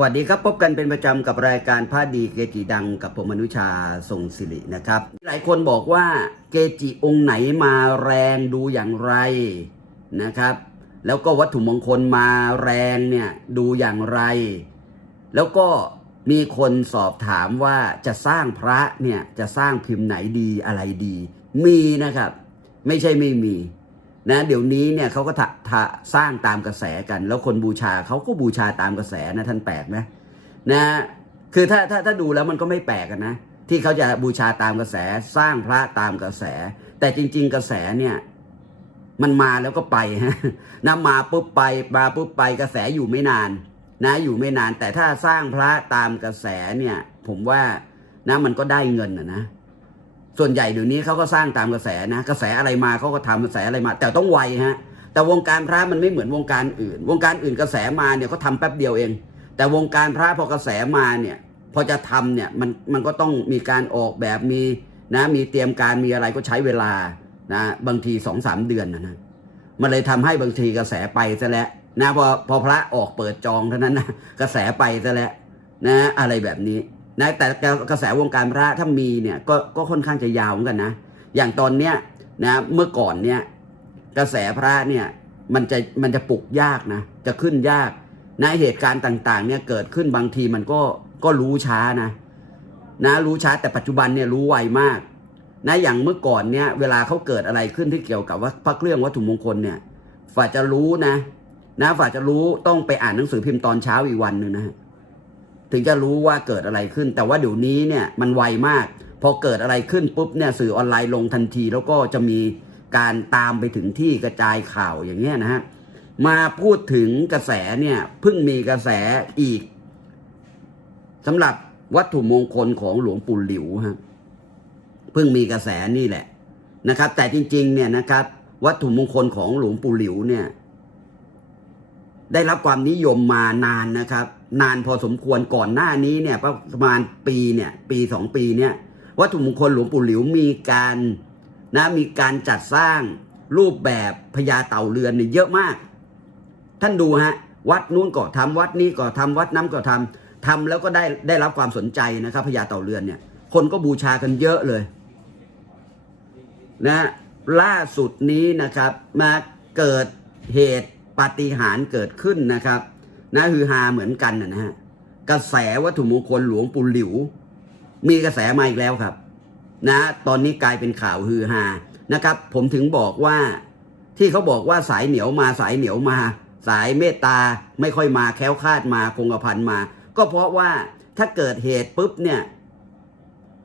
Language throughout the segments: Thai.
วัสดีครับ พบกันเป็นประจำกับรายการพระดีเกจิดังกับผมอนุชาทรงศิรินะครับ หลายคนบอกว่าเกจิองค์ไหนมาแรงดูอย่างไรนะครับ แล้วก็วัตถุมงคลมาแรงเนี่ยดูอย่างไร แล้วก็มีคนสอบถามว่าจะสร้างพระเนี่ยจะสร้างพิมพ์ไหนดีอะไรดี มีนะครับ ไม่ใช่ไม่มี นะเดี๋ยวนี้เนี่ยเขาก็ทะทะสร้างตามกระแสกัน แล้วคนบูชาเขาก็บูชาตามกระแสนะท่านแปลกไหมนะคือถ้าถ้าถ้าดูแล้วมันก็ไม่แปลกนนะที่เขาจะบูชาตามกระแสสร้างพระตามกระแส แต่จริง ๆ กระแสเนี่ยมันมาแล้วก็ไปฮะนะมาปุ๊บไปมาปุ๊บไปกระแสอยู่ไม่นาน นะอยู่ไม่นาน แต่ถ้าสร้างพระตามกระแสเนี่ย ผมว่านะมันก็ได้เงินนะนะ ส่วนใหญ่เดี๋ยวนี้เขาก็สร้างตามกระแสนะ กระแสอะไรมาเขาก็ทำกระแสอะไรมา แต่ต้องไวฮะ แต่วงการพระมันไม่เหมือนวงการอื่น วงการอื่นกระแสมาเนี่ยเขาทำแป๊บเดียวเอง แต่วงการพระพอกระแสมาเนี่ยพอจะทำเนี่ยมันมันก็ต้องมีการออกแบบมีนะมีเตรียมการมีอะไรก็ใช้เวลานะบางทีสองสามเดือนนะนะมันเลยทำให้บางทีกระแสไปซะแล้วนะพอพอพระออกเปิดจองเท่านั้นนะกระแสไปซะแล้วนะอะไรแบบนี้ นะแต่กระแสวงการพระถ้ามีเนี่ยก็ก็ค่อนข้างจะยาวเหมือนกันนะ อย่างตอนเนี้ยนะเมื่อก่อนเนี่ยกระแสพระเนี่ยมันจะมันจะปลุกยากนะจะขึ้นยากนะเหตุการณ์ต่างๆเนี่ยเกิดขึ้นบางทีมันก็ก็รู้ช้านะนะรู้ช้าแต่ปัจจุบันเนี่ยรู้ไวมากนะอย่างเมื่อก่อนเนี่ยเวลาเขาเกิดอะไรขึ้นที่เกี่ยวกับว่าพระเครื่องวัตถุมงคลเนี่ยฝ่าจะรู้นะ นะฝ่าจะรู้ต้องไปอ่านหนังสือพิมพ์ตอนเช้าอีกวันหนึ่งนะฮะ ถึงจะรู้ว่าเกิดอะไรขึ้น แต่ว่าเดี๋ยวนี้เนี่ยมันไวมาก พอเกิดอะไรขึ้นปุ๊บเนี่ยสื่อออนไลน์ลงทันที แล้วก็จะมีการตามไปถึงที่กระจายข่าวอย่างเงี้ยนะฮะมาพูดถึงกระแสเนี่ยเพิ่งมีกระแสอีกสำหรับวัตถุมงคลของหลวงปู่หลิวฮะเพิ่งมีกระแสนี่แหละนะครับ แต่จริง ๆ เนี่ยนะครับ วัตถุมงคลของหลวงปู่หลิวเนี่ย ได้รับความนิยมมานานนะครับ นานพอสมควรก่อนหน้านี้เนี่ยประมาณปีเนี่ยปีสองปีเนี่ยวัตถุมงคลหลวงปู่หลิวมีการนะมีการจัดสร้างรูปแบบพญาเต่าเรือนเนี่ยเยอะมาก ท่านดูฮะวัดนู้นก็ทำวัดนี้ก็ทำวัดน้ำก็ทำทำแล้วก็ได้ได้รับความสนใจนะครับพญาเต่าเรือนเนี่ย คนก็บูชากันเยอะเลยนะล่าสุดนี้นะครับมาเกิดเหตุปาฏิหาริย์เกิดขึ้นนะครับ นะฮือฮาเหมือนกันนะฮะกระแสวัตถุมงคลหลวงปู่หลิว มีกระแสมาอีกแล้วครับ นะ ตอนนี้กลายเป็นข่าวฮือฮานะครับ ผมถึงบอกว่าที่เขาบอกว่าสายเหนียวมาสายเหนียวมา สายเมตตาไม่ค่อยมาแค้วคาดมาคงกระพันมา ก็เพราะว่าถ้าเกิดเหตุปุ๊บเนี่ย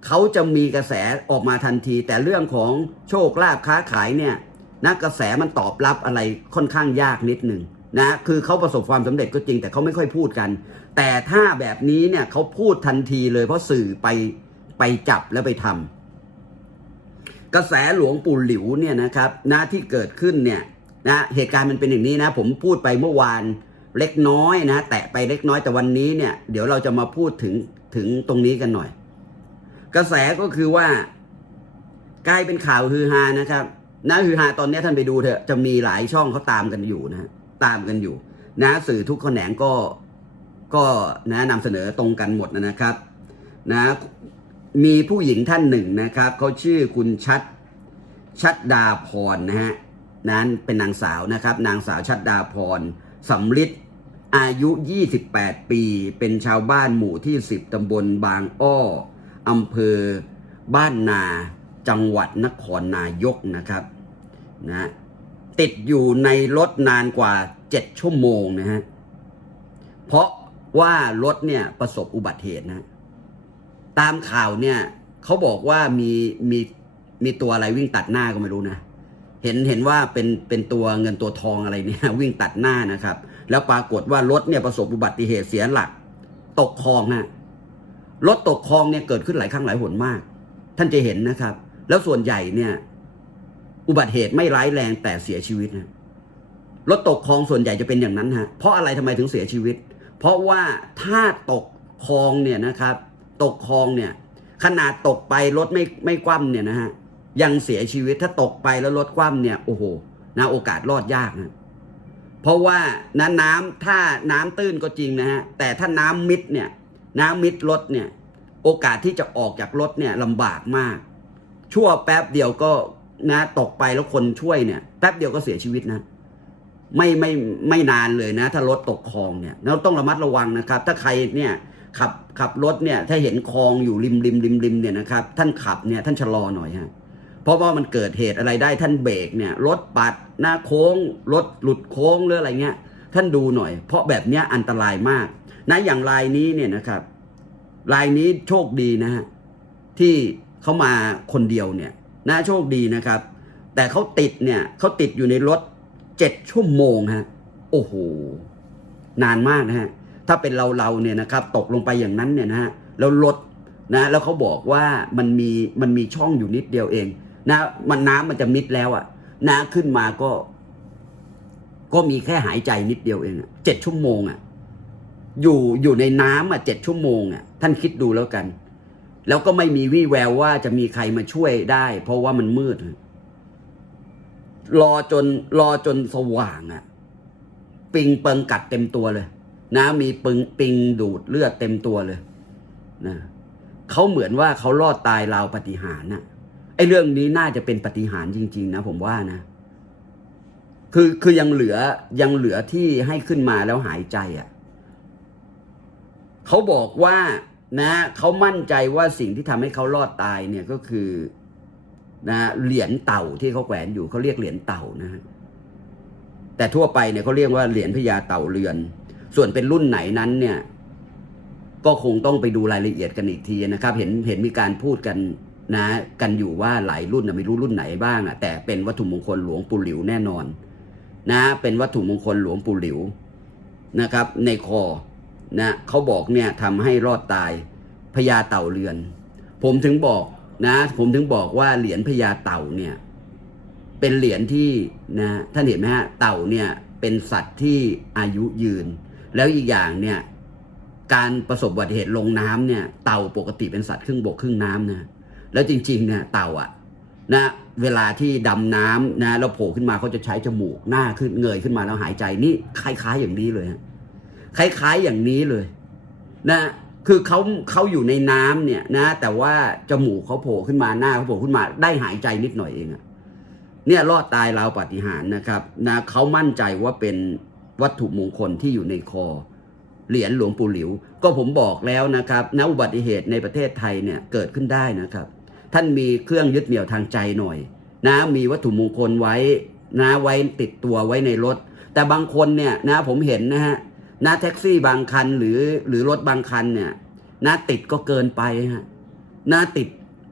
เขาจะมีกระแสออกมาทันที แต่เรื่องของโชคลาภค้าขายเนี่ยนะกระแสมันตอบรับอะไรค่อนข้างยากนิดหนึ่ง นะคือเขาประสบความสำเร็จก็จริง แต่เขาไม่ค่อยพูดกัน แต่ถ้าแบบนี้เนี่ยเขาพูดทันทีเลย เพราะสื่อไปไปจับแล้วไปทำกระแสหลวงปู่หลิวเนี่ยนะครับนะที่เกิดขึ้นเนี่ยนะเหตุการณ์มันเป็นอย่างนี้นะ ผมพูดไปเมื่อวานเล็กน้อยนะ แตะไปเล็กน้อยแต่วันนี้เนี่ยเดี๋ยวเราจะมาพูดถึงถึงตรงนี้กันหน่อย กระแสก็คือว่ากลายเป็นข่าวฮือฮานะครับนะฮือฮาตอนนี้ท่านไปดูเถอะจะมีหลายช่องเขาตามกันอยู่นะ ตามกันอยู่ นะสื่อทุกแขนงก็ก็นะนำเสนอตรงกันหมดนะครับนะมีผู้หญิงท่านหนึ่งนะครับเขาชื่อคุณชัดชัดดาพรนะฮะนั้นเป็นนางสาวนะครับ นางสาวชัดดาพรสำลิดอายุ 28 ปี เป็นชาวบ้านหมู่ที่ 10 ตำบลบางอ้ออำเภอบ้านนาจังหวัดนครนายกนะครับนะ ติดอยู่ในรถนานกว่า 7 ชั่วโมงนะฮะ เพราะว่ารถเนี่ยประสบอุบัติเหตุนะ ตามข่าวเนี่ยเขาบอกว่ามีมีมีตัวอะไรวิ่งตัดหน้าก็ไม่รู้นะ เห็นเห็นว่าเป็นเป็นตัวเงินตัวทองอะไรเนี่ยวิ่งตัดหน้านะครับ แล้วปรากฏว่ารถเนี่ยประสบอุบัติเหตุเสียหลัก ตกคลองฮะรถตกคลองเนี่ยเกิดขึ้นหลายครั้งหลายหนมาก ท่านจะเห็นนะครับ แล้วส่วนใหญ่เนี่ย อุบัติเหตุไม่ร้ายแรงแต่เสียชีวิตนะรถตกคลองส่วนใหญ่จะเป็นอย่างนั้นฮะเพราะอะไรทำไมถึงเสียชีวิต เพราะว่าถ้าตกคลองเนี่ยนะครับ ตกคลองเนี่ยขนาดตกไปรถไม่ไม่คว่ำเนี่ยนะฮะยังเสียชีวิตถ้าตกไปแล้วรถคว่ำเนี่ยโอ้โหนะโอกาสรอดยากนะเพราะว่าน้ำน้ำถ้าน้ำตื้นก็จริงนะฮะแต่ถ้าน้ำมิดเนี่ยน้ำมิดรถเนี่ยโอกาสที่จะออกจากรถเนี่ยลำบากมาก ชั่วแป๊บเดียวก็ นะตกไปแล้วคนช่วยเนี่ยแป๊บเดียวก็เสียชีวิตนะ ไม่ไม่ไม่นานเลยนะ ถ้ารถตกคลองเนี่ยเราต้องระมัดระวังนะครับ ถ้าใครเนี่ยขับขับรถเนี่ย ถ้าเห็นคลองอยู่ริมริมริมริมเนี่ยนะครับ ท่านขับเนี่ยท่านชะลอหน่อยฮะเพราะว่ามันเกิดเหตุอะไรได้ท่านเบรกเนี่ยรถปัดหน้าโค้งรถหลุดโค้งหรืออะไรเงี้ย ท่านดูหน่อย เพราะแบบเนี้ยอันตรายมาก นะอย่างรายนี้เนี่ยนะครับรายนี้โชคดีนะฮะที่เขามาคนเดียวเนี่ย นะโชคดีนะครับ แต่เขาติดเนี่ยเขาติดอยู่ในรถเจ็ดชั่วโมงฮะโอ้โหนานมากนะฮะถ้าเป็นเราเราเนี่ยนะครับตกลงไปอย่างนั้นเนี่ยนะฮะแล้วรถนะแล้วเขาบอกว่ามันมีมันมีช่องอยู่นิดเดียวเอง นะ มันน้ำมันจะมิดแล้วอะ่ะน้ำขึ้นมาก็ ก็มีแค่หายใจนิดเดียวเองเจ็ดชั่วโมงอะ่ะอยู่อยู่ในน้ำอะเจ็ดชั่วโมงอะท่านคิดดูแล้วกัน แล้วก็ไม่มีวี่แววว่าจะมีใครมาช่วยได้ เพราะว่ามันมืด รอจนรอจนสว่างอะ ปิงเปิงกัดเต็มตัวเลย นะมีปึงปิงดูดเลือดเต็มตัวเลยนะเขาเหมือนว่าเขารอดตายราวปฏิหารน่ะไอ้เรื่องนี้น่าจะเป็นปฏิหารจริง ๆ นะผมว่านะ คือคือยังเหลือยังเหลือที่ให้ขึ้นมาแล้วหายใจอะเขาบอกว่า นะเขามั่นใจว่าสิ่งที่ทำให้เขารอดตายเนี่ยก็คือนะเหรียญเต่าที่เขาแขวนอยู่เขาเรียกเหรียญเต่านะฮะแต่ทั่วไปเนี่ยเขาเรียกว่าเหรียญพญาเต่าเรือน ส่วนเป็นรุ่นไหนนั้นเนี่ย ก็คงต้องไปดูรายละเอียดกันอีกทีนะครับ เห็นเห็นมีการพูดกันนะ กันอยู่ว่าหลายรุ่นนะไม่รู้รุ่นไหนบ้างอะแต่เป็นวัตถุมงคลหลวงปู่หลิวแน่นอน นะ เป็นวัตถุมงคลหลวงปู่หลิวนะครับ ในคอ นะเขาบอกเนี่ยทำให้รอดตายพญาเต่าเรือน ผมถึงบอกนะผมถึงบอกว่าเหรียญพญาเต่าเนี่ยเป็นเหรียญที่นะท่านเห็นไหมฮะเต่าเนี่ยเป็นสัตว์ที่อายุยืน แล้วอีกอย่างเนี่ยการประสบอุบัติเหตุลงน้ำเนี่ยเต่าปกติเป็นสัตว์ครึ่งบกครึ่งน้ำนะแล้วจริงๆเนี่ยเต่าอะนะเวลาที่ดำน้ำนะแล้วโผล่ขึ้นมาเขาจะใช้จมูกหน้าขึ้นเงยขึ้นมาแล้วหายใจนี่คล้ายๆอย่างนี้เลยฮะ คล้ายๆอย่างนี้เลยนะคือเขาเขาอยู่ในน้ำเนี่ยนะ แต่ว่าจมูกเขาโผล่ขึ้นมาหน้าเขาโผล่ขึ้นมาได้หายใจนิดหน่อยเองอะเนี่ยรอดตายราวปาฏิหารนะครับนะเขามั่นใจว่าเป็นวัตถุมงคลที่อยู่ในคอ เหรียญหลวงปู่หลิว ก็ผมบอกแล้วนะครับนะอุบัติเหตุในประเทศไทยเนี่ยเกิดขึ้นได้นะครับ ท่านมีเครื่องยึดเหนี่ยวทางใจหน่อย นะมีวัตถุมงคลไว้นะไว้ติดตัวไว้ในรถ แต่บางคนเนี่ยนะผมเห็นนะฮะ นะแท็กซี่บางคันหรือหรือรถบางคันเนี่ยนะติดก็เกินไปฮะนะติด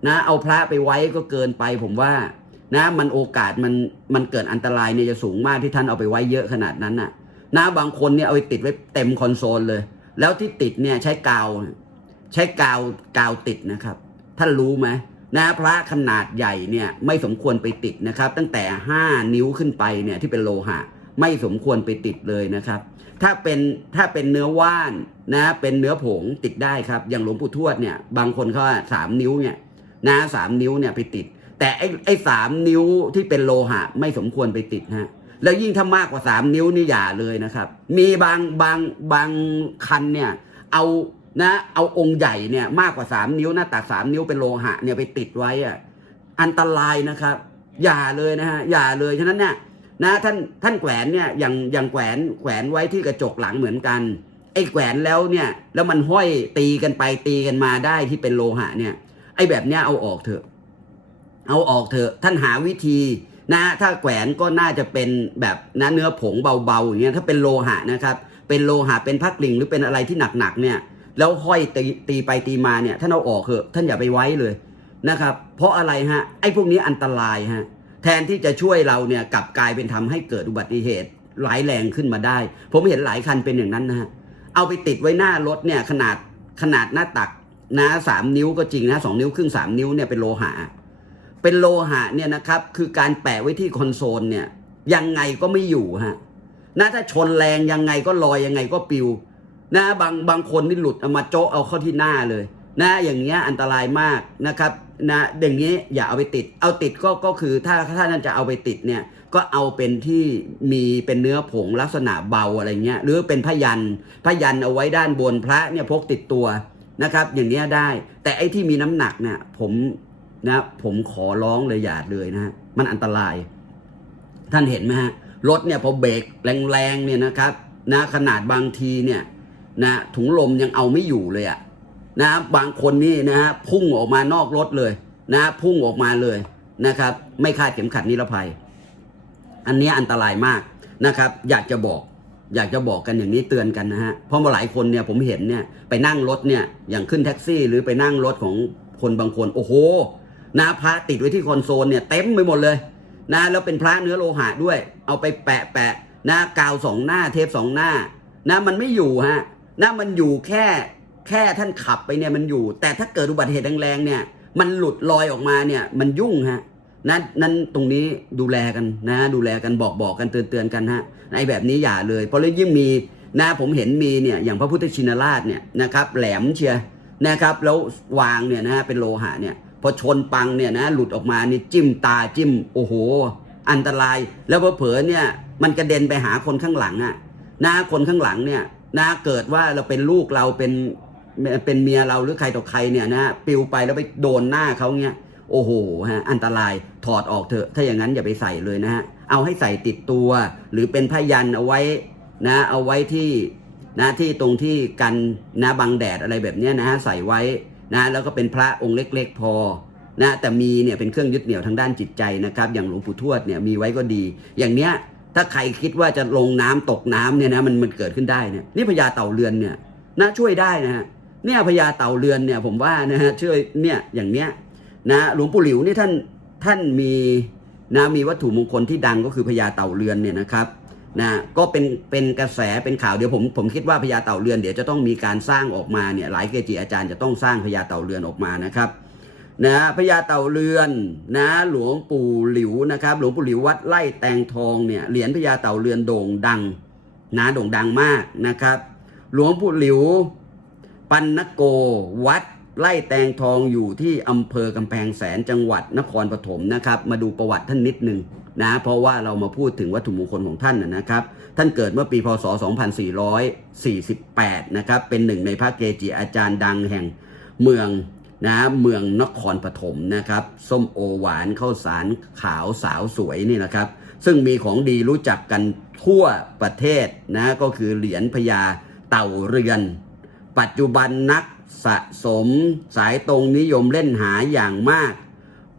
นะเอาพระไปไว้ก็เกินไป ผมว่า นะมันโอกาสมันมันเกิดอันตรายเนี่ยจะสูงมากที่ท่านเอาไปไว้เยอะขนาดนั้นน่ะนะบางคนเนี่ยเอาไปติดไว้เต็มคอนโซลเลย แล้วที่ติดเนี่ยใช้กาว ใช้กาวกาวติดนะครับ ท่านรู้ไหมนะพระขนาดใหญ่เนี่ยไม่สมควรไปติดนะครับ ตั้งแต่ 5 นิ้วขึ้นไปเนี่ยที่เป็นโลหะ ไม่สมควรไปติดเลยนะครับ ถ้าเป็นถ้าเป็นเนื้อว่านนะเป็นเนื้อผงติดได้ครับ อย่างหลวงปู่ทวดเนี่ยบางคนเขาสามนิ้วเนี่ยนะสามนิ้วเนี่ยไปติด แต่ไอ้ไอ้สามนิ้วที่เป็นโลหะไม่สมควรไปติดฮะแล้วยิ่งถ้ามากกว่าสามนิ้วนี่อย่าเลยนะครับ มีบางบางบางคันเนี่ยเอานะเอาองค์ใหญ่เนี่ยมากกว่าสามนิ้วหน้าตักสามนิ้วเป็นโลหะเนี่ยไปติดไว้อะอันตรายนะครับ อย่าเลยนะฮะอย่าเลยฉะนั้นเนี่ย นะท่านท่านแขวนเนี่ยอย่างอย่างแขวนแขวนไว้ที่กระจกหลังเหมือนกัน ไอ้แขวนแล้วเนี่ย แล้วมันห้อยตีกันไปตีกันมาได้ที่เป็นโลหะเนี่ย ไอ้แบบเนี้ยเอาออกเถอะ เอาออกเถอะ ท่านหาวิธีนะถ้าแขวนก็น่าจะเป็นแบบนะเนื้อผงเบาๆอย่างเงี้ยถ้าเป็นโลหะนะครับ เป็นโลหะเป็นพักลิ่งหรือเป็นอะไรที่หนักๆเนี่ย แล้วห้อยตีตีไปตีมาเนี่ยท่านเอาออกเถอะ ท่านอย่าไปไว้เลยนะครับ เพราะอะไรฮะไอ้พวกนี้อันตรายฮะ แทนที่จะช่วยเราเนี่ยกลับกลายเป็นทำให้เกิดอุบัติเหตุร้ายแรงขึ้นมาได้ ผมเห็นหลายคันเป็นอย่างนั้นนะฮะเอาไปติดไว้หน้ารถเนี่ยขนาดขนาดหน้าตักนะสามนิ้วก็จริงนะสองนิ้วครึ่งสามนิ้วเนี่ยเป็นโลหะ เป็นโลหะเนี่ยนะครับคือการแปะไว้ที่คอนโซลเนี่ยยังไงก็ไม่อยู่ฮะนะถ้าชนแรงยังไงก็ลอยยังไงก็ปิวนะบางบางคนนี่หลุดเอามาโจะเอาเข้าที่หน้าเลย นะอย่างเงี้ยอันตรายมากนะครับ นะอย่างเงี้อย่าเอาไปติด เอาติดก็ก็คือถ้าถ้าท่านจะเอาไปติดเนี่ยก็เอาเป็นที่มีเป็นเนื้อผงลักษณะเบาอะไรเงี้ยหรือเป็นพยันพยันเอาไว้ด้านบนพระเนี่ยพกติดตัวนะครับ อย่างเนี้ยได้ แต่ไอ้ที่มีน้ำหนักเนี่ยผมนะผมขอร้องเลยอย่าเลยนะฮะมันอันตราย ท่านเห็นไหมฮะรถเนี่ยพอเบรกแรงๆเนี่ยนะครับนะขนาดบางทีเนี่ยนะถุงลมยังเอาไม่อยู่เลยอะ นะบางคนนี่นะฮะพุ่งออกมานอกรถเลยนะพุ่งออกมาเลยนะครับ ไม่คาดเข็มขัดนิรภัย อันนี้อันตรายมากนะครับ อยากจะบอก อยากจะบอกกันอย่างนี้เตือนกันนะฮะเพราะว่าหลายคนเนี่ยผมเห็นเนี่ยไปนั่งรถเนี่ยอย่างขึ้นแท็กซี่ หรือไปนั่งรถของคนบางคน โอ้โหนะพระติดไว้ที่คอนโซลเนี่ยเต็มไปหมดเลยนะแล้วเป็นพระเนื้อโลหะด้วย เอาไปแปะแปะนะกาวสองหน้าเทปสองหน้านะมันไม่อยู่ฮะนะมันอยู่แค่ แค่ท่านขับไปเนี่ยมันอยู่ แต่ถ้าเกิดอุบัติเหตุแรงๆเนี่ย มันหลุดลอยออกมาเนี่ย มันยุ่งฮะนั้นนั้นตรงนี้ดูแลกันนะ ดูแลกันบอกบอกกันเตือนเตือนกันฮะไอแบบนี้อย่าเลย เพราะเลยยิ่งมีนะผมเห็นมีเนี่ยอย่างพระพุทธชินราชเนี่ยนะครับ แหลมเชียนะครับ แล้ววางเนี่ยนะเป็นโลหะเนี่ยพอชนปังเนี่ยนะหลุดออกมานี่จิ้มตาจิ้ม โอ้โห อันตราย แล้วเผลอเนี่ย มันกระเด็นไปหาคนข้างหลังอะนะคนข้างหลังเนี่ยนะเกิดว่าเราเป็นลูกเราเป็น เป็นเมียเราหรือใครต่อใครเนี่ยนะปิวไปแล้วไปโดนหน้าเขาเนี่ยโอ้โหฮะอันตรายถอดออกเถอะ ถ้าอย่างนั้นอย่าไปใส่เลยนะฮะเอาให้ใส่ติดตัว หรือเป็นพยันเอาไว้นะ เอาไว้ที่นะที่ตรงที่กันนะบังแดดอะไรแบบเนี้ยนะฮะใส่ไว้นะแล้วก็เป็นพระองค์เล็ก ๆ พอนะแต่มีเนี่ยเป็นเครื่องยึดเหนี่ยวทางด้านจิตใจนะครับ อย่างหลวงปู่ทวดเนี่ยมีไว้ก็ดี อย่างเนี้ยถ้าใครคิดว่าจะลงน้ำตกน้ำเนี่ยนะมันมันเกิดขึ้นได้เนี่ยนี่พญาเต่าเรือนเนี่ยนะช่วยได้นะฮะ เนี่ยพญาเต่าเรือนเนี่ยผมว่านะฮะช่วยเนี่ยอย่างเนี้ยนะหลวงปู่หลิวนี่ท่านท่านมีนะมีวัตถุมงคลที่ดังก็คือพญาเต่าเรือนเนี่ยนะครับนะก็เป็นเป็นกระแสเป็นข่าวเดี๋ยวผมผมคิดว่าพญาเต่าเรือนเดี๋ยวจะต้องมีการสร้างออกมาเนี่ยหลายเกจิอาจารย์จะต้องสร้างพญาเต่าเรือนออกมานะครับนะพญาเต่าเรือนนะหลวงปู่หลิวนะครับหลวงปู่หลิววัดไล่แตงทองเนี่ยเหรียญพญาเต่าเรือนโด่งดังนะโด่งดังมากนะครับ หลวงปู่หลิว ปันนโกวัดไล่แตงทองอยู่ที่อำเภอกำแพงแสนจังหวัดนครปฐมนะครับ มาดูประวัติท่านนิดนึงนะเพราะว่าเรามาพูดถึงวัตถุมงคลของท่านนะนะครับ ท่านเกิดเมื่อปีพศ 2448 นะครับเป็นหนึ่งในพระเกจิอาจารย์ดังแห่งเมืองนะเมืองนครปฐมนะครับส้มโอหวานข้าวสารขาวสาวสวยนี่นะครับ ซึ่งมีของดีรู้จักกันทั่วประเทศนะก็คือเหรียญพญาเต่าเรือน ปัจจุบันนักสะสมสายตรงนิยมเล่นหาอย่างมาก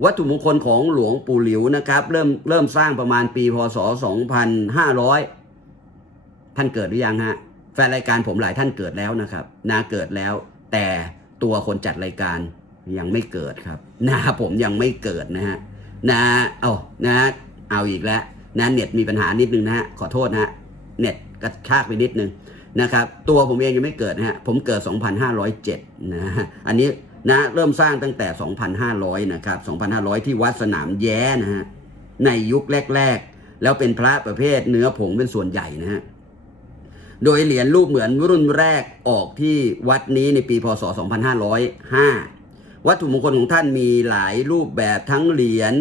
วัตถุมงคลของหลวงปู่หลิวนะครับ เริ่มเริ่มสร้างประมาณปีพศ 2500 ท่านเกิดหรือยังฮะแฟนรายการผมหลายท่านเกิดแล้วนะครับนาเกิดแล้ว แต่ตัวคนจัดรายการยังไม่เกิดครับนาผมยังไม่เกิดนะฮะนะเอานะเอาอีกแล้วนะเน็ตมีปัญหานิดนึงนะฮะขอโทษนะฮะเน็ตกระชากไปนิดนึง นะครับตัวผมเองยังไม่เกิดนะฮะผมเกิด 2,507นะฮะอันนี้นะเริ่มสร้างตั้งแต่ 2,500นะครับ2,500 ที่วัดสนามแย้นะฮะในยุคแรก ๆ แล้วเป็นพระประเภทเนื้อผงเป็นส่วนใหญ่นะฮะโดยเหรียญรูปเหมือนรุ่นแรกออกที่วัดนี้ในปีพศ 2505 วัตถุมงคลของท่านมีหลายรูปแบบทั้งเหรียญ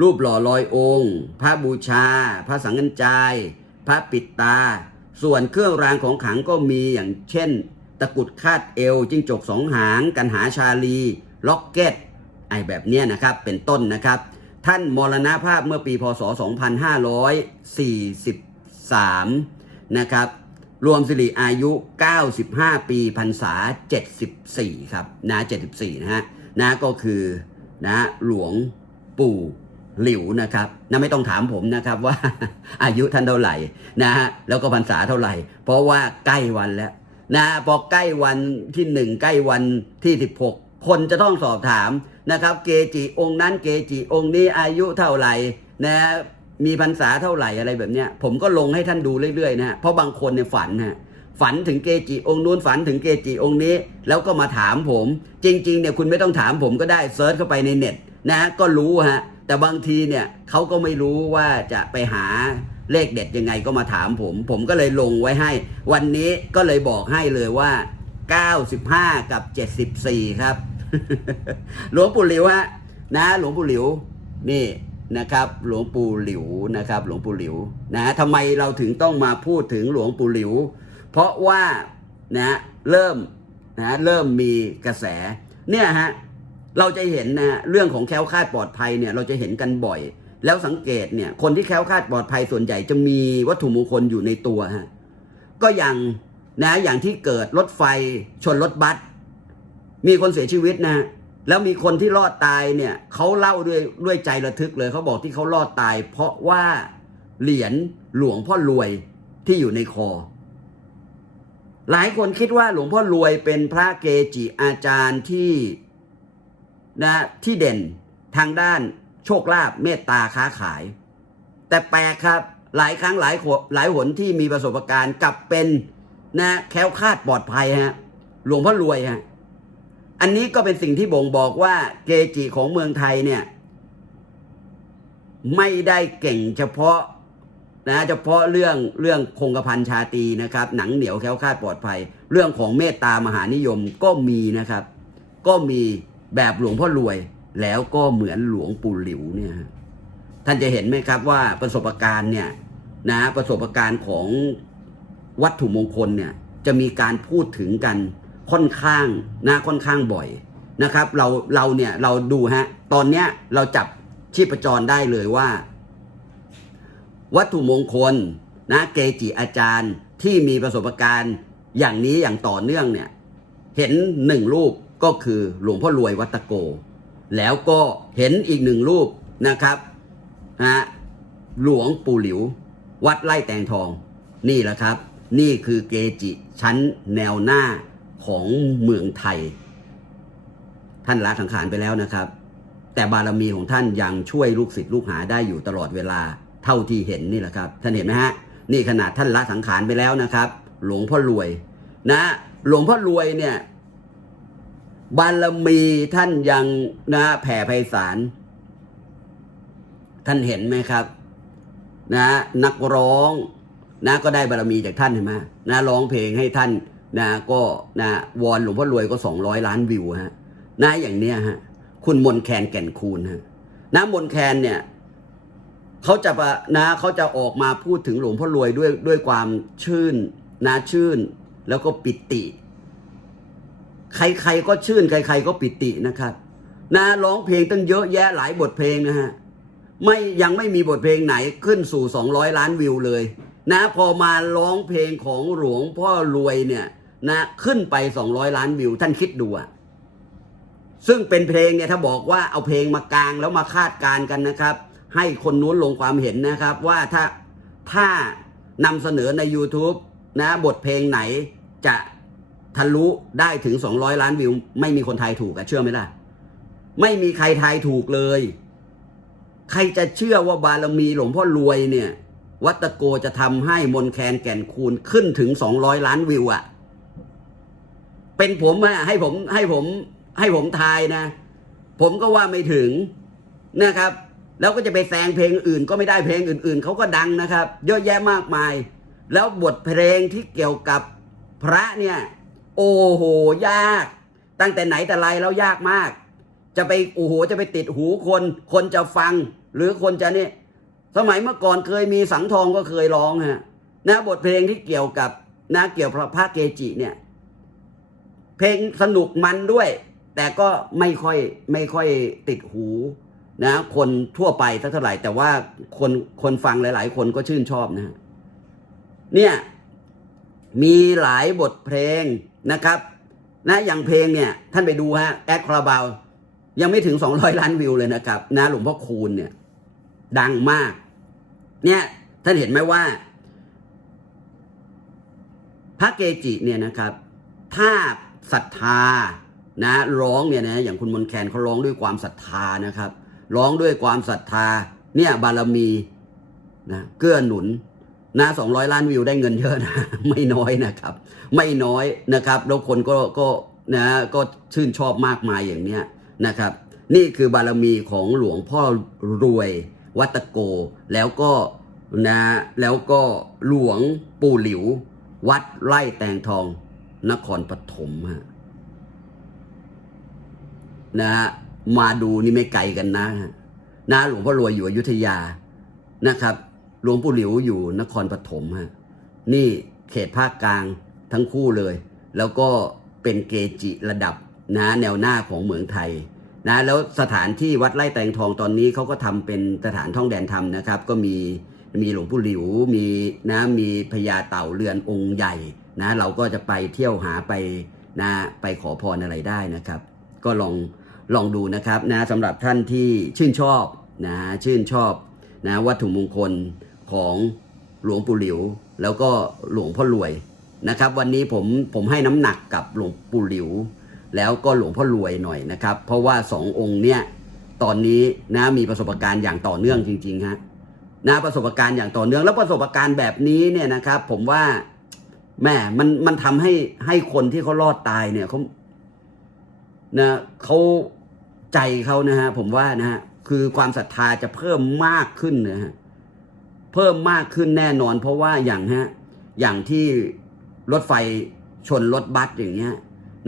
รูปหล่อลอยองค์ พระบูชา พระสังฆจาย พระปิดตา ส่วนเครื่องรางของขลังก็มีอย่างเช่น ตะกุดคาดเอวจิ้งจกสองหาง กันหาชาลี ล็อกเก็ตไอแบบเนี้ยนะครับเป็นต้นนะครับ ท่านมรณภาพเมื่อปีพศ 2543 นะครับ รวมสิริอายุ 95 ปีพรรษา 74 ครับนะ74 นะฮะนะก็คือนะหลวงปู่ หลิวนะครับนะไม่ต้องถามผมนะครับว่าอายุท่านเท่าไหร่นะฮะแล้วก็พรรษาเท่าไหร่ เพราะว่าใกล้วันแล้วนะพอใกล้วันที่หนึ่งใกล้วันที่16คนจะต้องสอบถามนะครับ เกจิองค์นั้นเกจิองค์นี้อายุเท่าไหร่นะมีพรรษาเท่าไหร่อะไรแบบเนี้ยผมก็ลงให้ท่านดูเรื่อยๆนะฮะเพราะบางคนเนี่ยฝันฮะฝันถึงเกจิองค์นู้นฝันถึงเกจิองค์นี้ แล้วก็มาถามผม จริงๆเนี่ยคุณไม่ต้องถามผมก็ได้เซิร์ชเข้าไปในเน็ตนะก็รู้ฮะ แต่บางทีเนี่ยเขาก็ไม่รู้ว่าจะไปหาเลขเด็ดยังไงก็มาถามผม ผมก็เลยลงไว้ให้ วันนี้ก็เลยบอกให้เลยว่า 95 กับ 74 ครับ หลวงปู่หลิวฮะนะ หลวงปู่หลิวนี่นะครับ หลวงปู่หลิวนะครับ หลวงปู่หลิวนะทำไมเราถึงต้องมาพูดถึงหลวงปู่หลิว เพราะว่านะเริ่มนะเริ่มมีกระแสเนี่ยฮะ เราจะเห็นนะเรื่องของแคล้วคลาดปลอดภัยเนี่ยเราจะเห็นกันบ่อย แล้วสังเกตเนี่ยคนที่แคล้วคลาดปลอดภัยส่วนใหญ่จะมีวัตถุมงคลอยู่ในตัวฮะก็อย่างนะอย่างที่เกิดรถไฟชนรถบัสมีคนเสียชีวิตนะแล้วมีคนที่รอดตายเนี่ยเขาเล่าด้วยด้วยใจระทึกเลยเขาบอกที่เขารอดตาย เพราะว่าเหรียญหลวงพ่อรวยที่อยู่ในคอ หลายคนคิดว่าหลวงพ่อรวยเป็นพระเกจิอาจารย์ที่ นะที่เด่นทางด้านโชคลาภเมตตาค้าขาย แต่แปลกครับหลายครั้งหลายขหลายหนที่มีประสบการณ์กลับเป็นนะแคล้วคลาดปลอดภัยฮะหลวงพ่อรวยฮะอันนี้ก็เป็นสิ่งที่บ่งบอกว่าเกจิของเมืองไทยเนี่ย ไม่ได้เก่งเฉพาะนะเฉพาะเรื่องเรื่องคงกระพันชาตีนะครับ หนังเหนียวแคล้วคลาดปลอดภัย เรื่องของเมตตามหานิยมก็มีนะครับ ก็มี แบบหลวงพ่อรวยแล้วก็เหมือนหลวงปู่หลิวเนี่ยท่านจะเห็นไหมครับว่าประสบการณ์เนี่ยนะประสบการณ์ของวัตถุมงคลเนี่ยจะมีการพูดถึงกันค่อนข้างนะค่อนข้างบ่อยนะครับ เราเราเนี่ยเราดูฮะตอนเนี้ยเราจับชีพจรได้เลยว่า วัตถุมงคลนะเกจิอาจารย์ที่มีประสบการณ์อย่างนี้อย่างต่อเนื่องเนี่ยเห็นหนึ่งรูป ก็คือหลวงพ่อรวยวัดตะโก แล้วก็เห็นอีกหนึ่งรูปนะครับนะหลวงปู่หลิว วัดไร่แตงทอง นี่แหละครับ นี่คือเกจิชั้นแนวหน้าของเมืองไทย ท่านละสังขารไปแล้วนะครับ แต่บารมีของท่านยังช่วยลูกศิษย์ลูกหาได้อยู่ตลอดเวลาเท่าที่เห็นนี่แหละครับ ท่านเห็นไหมฮะนี่ขนาดท่านละสังขารไปแล้วนะครับ หลวงพ่อรวยนะ หลวงพ่อรวยเนี่ย บารมีท่านยังนะแผ่ไพศาลท่านเห็นไหมครับ นะนักร้อง นะก็ได้บารมีจากท่านเห็นไหมนะร้องเพลงให้ท่านนะก็นะวอนหลวงพ่อรวยก็สองร้อยล้านวิวฮะนะอย่างเนี้ยฮะคุณมนแคนแก่นคูณฮะนะมนแคนเนี่ยเขาจะปะนะเขาจะออกมาพูดถึงหลวงพ่อรวยด้วยด้วยความชื่นนะชื่น แล้วก็ปิติ ใครๆก็ชื่นใคร ๆ ก็ปิตินะครับ นะร้องเพลงตั้งเยอะแยะหลายบทเพลงนะฮะไม่ยังไม่มีบทเพลงไหนขึ้นสู่ 200 ล้านวิวเลย นะพอมาร้องเพลงของหลวงพ่อรวยเนี่ยนะขึ้นไป 200 ล้านวิว ท่านคิดดูอะซึ่งเป็นเพลงเนี่ยถ้าบอกว่าเอาเพลงมากลางแล้วมาคาดการกันนะครับ ให้คนนู้นลงความเห็นนะครับ ว่าถ้าถ้านำเสนอใน YouTube นะบทเพลงไหนจะ ทะลุได้ถึง 200 ล้านวิว ไม่มีคนไทยถูกอะเชื่อไหมล่ะ ไม่มีใครไทยถูกเลย ใครจะเชื่อว่าบารมีหลวงพ่อรวยเนี่ย วัตโกจะทำให้มนแคนแก่นคูณขึ้นถึง 200 ล้านวิวอะเป็นผมอะให้ผมให้ผมให้ผมทายนะ ผมก็ว่าไม่ถึงนะครับ แล้วก็จะไปแซงเพลงอื่น ก็ไม่ได้เพลงอื่น ๆเขาก็ดังนะครับ เยอะแยะมากมาย แล้วบทเพลงที่เกี่ยวกับพระเนี่ย โอ้โหยาก ตั้งแต่ไหนแต่ไรแล้วยากมาก จะไปโอ้โหจะไปติดหูคน คนจะฟัง หรือคนจะเนี่ยสมัยเมื่อก่อนเคยมีสังทองก็เคยร้องฮะนะบทเพลงที่เกี่ยวกับนะเกี่ยวกับพระเกจิเนี่ย เพลงสนุกมันด้วย แต่ก็ไม่ค่อยไม่ค่อยติดหูนะคนทั่วไปสักเท่าไหร่ แต่ว่าคนคนฟังหลาย ๆ คนก็ชื่นชอบนะฮะเนี่ย มีหลายบทเพลง นะครับนะอย่างเพลงเนี่ยท่านไปดูฮะแอดคาราบาวยังไม่ถึง 200 ล้านวิวเลยนะครับนะหลวงพ่อคูณเนี่ยดังมาก เนี่ยท่านเห็นไหมว่า พระเกจิเนี่ยนะครับ ถ้าศรัทธานะร้องเนี่ยนะอย่างคุณมนแคนเขาร้องด้วยความศรัทธานะครับ ร้องด้วยความศรัทธา เนี่ยบารมีนะเกื้อหนุน นะสองร้อยล้านวิวได้เงินเยอะนะ ไม่น้อยนะครับ ไม่น้อยนะครับแล้วคนก็ก็นะก็ชื่นชอบมากมายอย่างเนี้ยนะครับ นี่คือบารมีของหลวงพ่อรวยวัดตะโก แล้วก็นะแล้วก็หลวงปู่หลิว วัดไร่แตงทองนครปฐมฮะนะฮะมาดูนี่ไม่ไกลกันนะฮะนะหลวงพ่อรวยอยู่อยุธยานะครับ หลวงปู่หลิวอยู่นครปฐมฮะนี่เขตภาคกลางทั้งคู่เลย แล้วก็เป็นเกจิระดับนะแนวหน้าของเมืองไทยนะแล้วสถานที่วัดไร่แตงทองตอนนี้เขาก็ทำเป็นสถานท่องแดนธรรมนะครับ ก็มีมีหลวงปู่หลิวมีนะมีพญาเต่าเรือนองค์ใหญ่นะเราก็จะไปเที่ยวหาไปนะไปขอพรอะไรได้นะครับ ก็ลองลองดูนะครับนะสำหรับท่านที่ชื่นชอบนะชื่นชอบนะวัตถุมงคล ของหลวงปู่หลิว แล้วก็หลวงพ่อรวยนะครับ วันนี้ผมผมให้น้ำหนักกับหลวงปู่หลิว แล้วก็หลวงพ่อรวยหน่อยนะครับ เพราะว่าสององค์เนี่ยตอนนี้นะมีประสบการณ์อย่างต่อเนื่องจริงๆฮะนะประสบการณ์อย่างต่อเนื่องแล้วประสบการณ์แบบนี้เนี่ยนะครับ ผมว่าแม่มันมันทำให้ให้คนที่เขารอดตายเนี่ยเขานะเขาใจเขานะฮะผมว่านะฮะคือความศรัทธาจะเพิ่มมากขึ้นนะฮะ เพิ่มมากขึ้นแน่นอน เพราะว่าอย่างฮะอย่างที่รถไฟชนรถบัสอย่างเงี้ย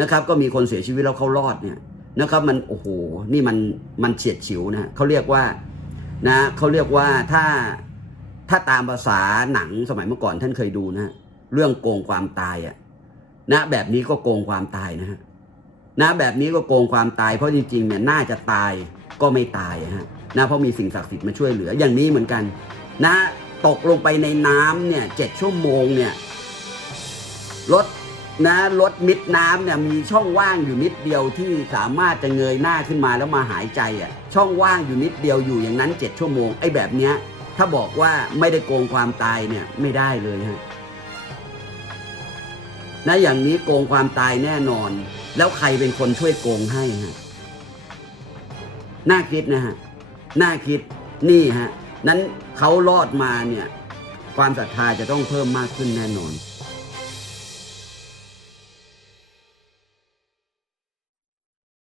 นะครับ ก็มีคนเสียชีวิตแล้วเขารอดเนี่ยนะครับมันโอ้โหนี่มันมันเฉียดฉิวนะเขาเรียกว่านะเขาเรียกว่าถ้าถ้าตามภาษาหนังสมัยเมื่อก่อนท่านเคยดูนะเรื่องโกงความตายอะนะแบบนี้ก็โกงความตายนะฮะนะแบบนี้ก็โกงความตายเพราะจริงๆเนี่ยน่าจะตายก็ไม่ตายฮะนะเพราะมีสิ่งศักดิ์สิทธิ์มาช่วยเหลืออย่างนี้เหมือนกัน นะตกลงไปในน้ำเนี่ยเจ็ดชั่วโมงเนี่ยรถนะรถมิดน้ำเนี่ยมีช่องว่างอยู่นิดเดียวที่สามารถจะเงยหน้าขึ้นมาแล้วมาหายใจอะช่องว่างอยู่นิดเดียวอยู่อย่างนั้นเจ็ดชั่วโมงไอ้แบบเนี้ย ถ้าบอกว่าไม่ได้โกงความตายเนี่ยไม่ได้เลยฮะนะอย่างนี้โกงความตายแน่นอน แล้วใครเป็นคนช่วยโกงให้ฮะน่าคิดนะฮะน่าคิดนี่ฮะ นั้นเขารอดมาเนี่ยความศรัทธาจะต้องเพิ่มมากขึ้นแน่นอน